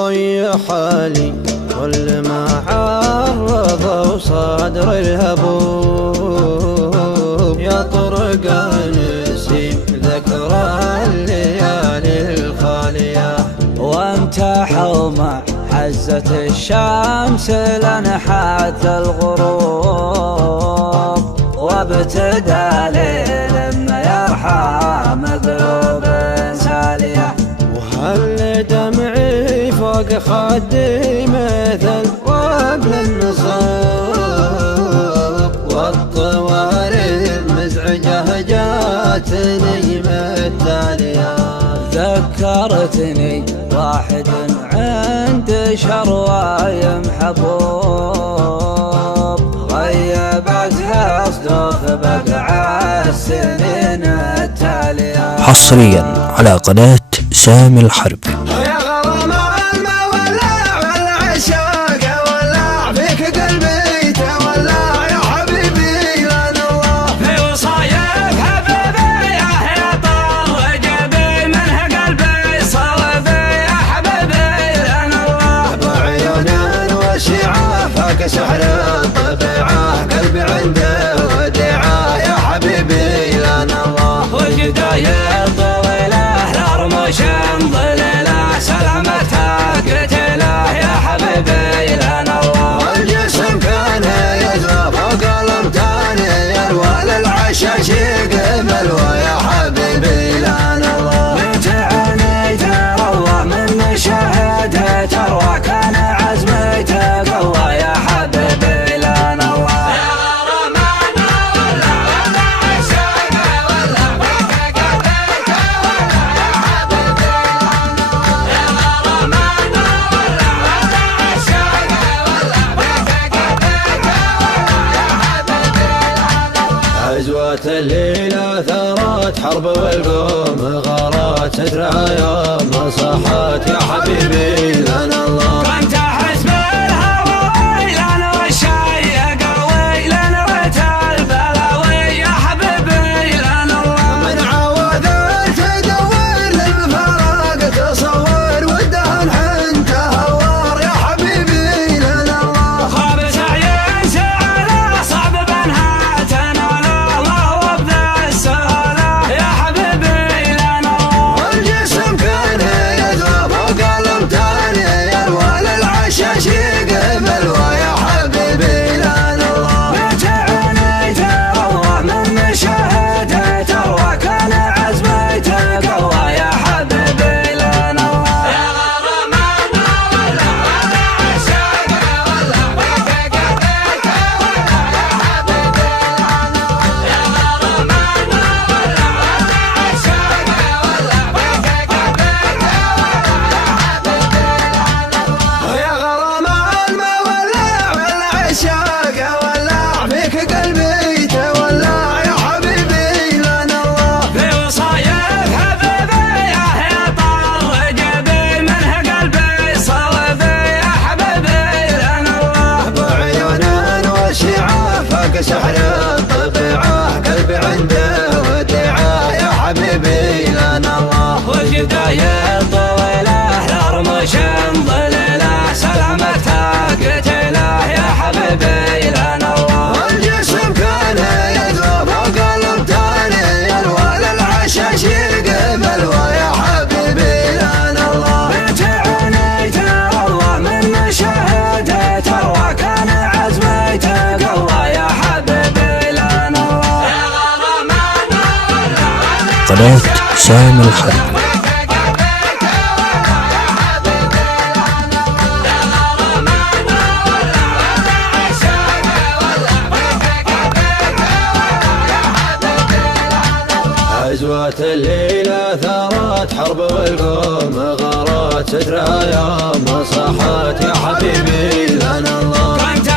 ضيع حالي كل ما عرض صدر الهبوب، يا طرق نسيم ذكرى الليالي الخالية، وانت حومة حزت الشمس لنحت الغروب، وابتدى ليل ما يرحم قلوب سالية، وهل دمعي فوق خدي مثل وابل النصاب، والطوارئ المزعجة جاتني متالية، ذكرتني واحد عند شروايم حبوب، غيبتها صدوف بقع السنين التالية. حصريا على قناة سامي الحرب. يا غرام الماء ولع والعشاق ولع فيك قلبي تولع يا حبيبي لان الله، في وصاياك حبيبي يا طال وجبي منه قلبي صلبي يا حبيبي لان الله، بعيون وشعاع فاك سحر الطبيعة، قلبي عنده وديعة يا حبيبي لان الله، وجدايا طويلة رموش ظليلة سلامتها قتيلة يا حبيبي لان الله، والجسم كان يزرف فوق الامتان يروى للعشاش يقبل ويا حبيبي لان الله، بنت عيني تروى من مشاهده تروى كان عزمي تقوى يا حبيبي لان الله، يا غرامنا ولا عشاق ولا فيك قلبي تولع يا حبيبي لان الله، يا غرامنا ولا عشاق ولا فيك قلبي تولع يا حبيبي لان الله، عزوة الليلة ثارت حرب والقوم غارات سترها ما صاحت يا حبيبي لان الله، كنت حسب الهوى ويلان والشاي قوي لان ريت البلاوي يا حبيبي لان الله، من عواد تدور للفراق تصور والدهن حنت هوار يا حبيبي لان الله، خاب سعي سعاله صعب بنها تناله ما هو بذا السهاله يا حبيبي لان الله، والجسم كان يزرف فوق الامتان يروى للعشاش يقبل ويا حبيبي لان الله، بنت عيني تروى من مشاهده تروى كان عزمي تقوى يا حبيبي لان الله، يا غرامنا ولا عشاق ولا فيك قلبي تولع يا حبيبي لان الله، يا غرامنا ولا عشاق ولا فيك قلبي تولع يا حبيبي لان الله، يا غرام الماء ولع والعشاق ولع فيك قلبي تولع يا حبيبي لان الله، في وصاياك حبيبي يا طال وجبي منه قلبي صلبي يا حبيبي لان الله، بعيون وشعاع فاك سحر الطبيعة، قلبي عنده وديعة يا حبيبي لان الله، وجدايا طويلة رموش ظليلة سلامتها قتيلة يا حبيبي لان الله، والجسم كان يزرف فوق الامتان يروى للعشاش يقبل ويا حبيبي لان الله، بنت عيني تروى من مشاهده تروى كان عزمي تقوى يا حبيبي لان الله، يا غرامنا ولا قناة سامي الحرب. عزوة الليلة ثارت حرب والقوم غارات سترها ما صاحت يا حبيبي لان الله، كنت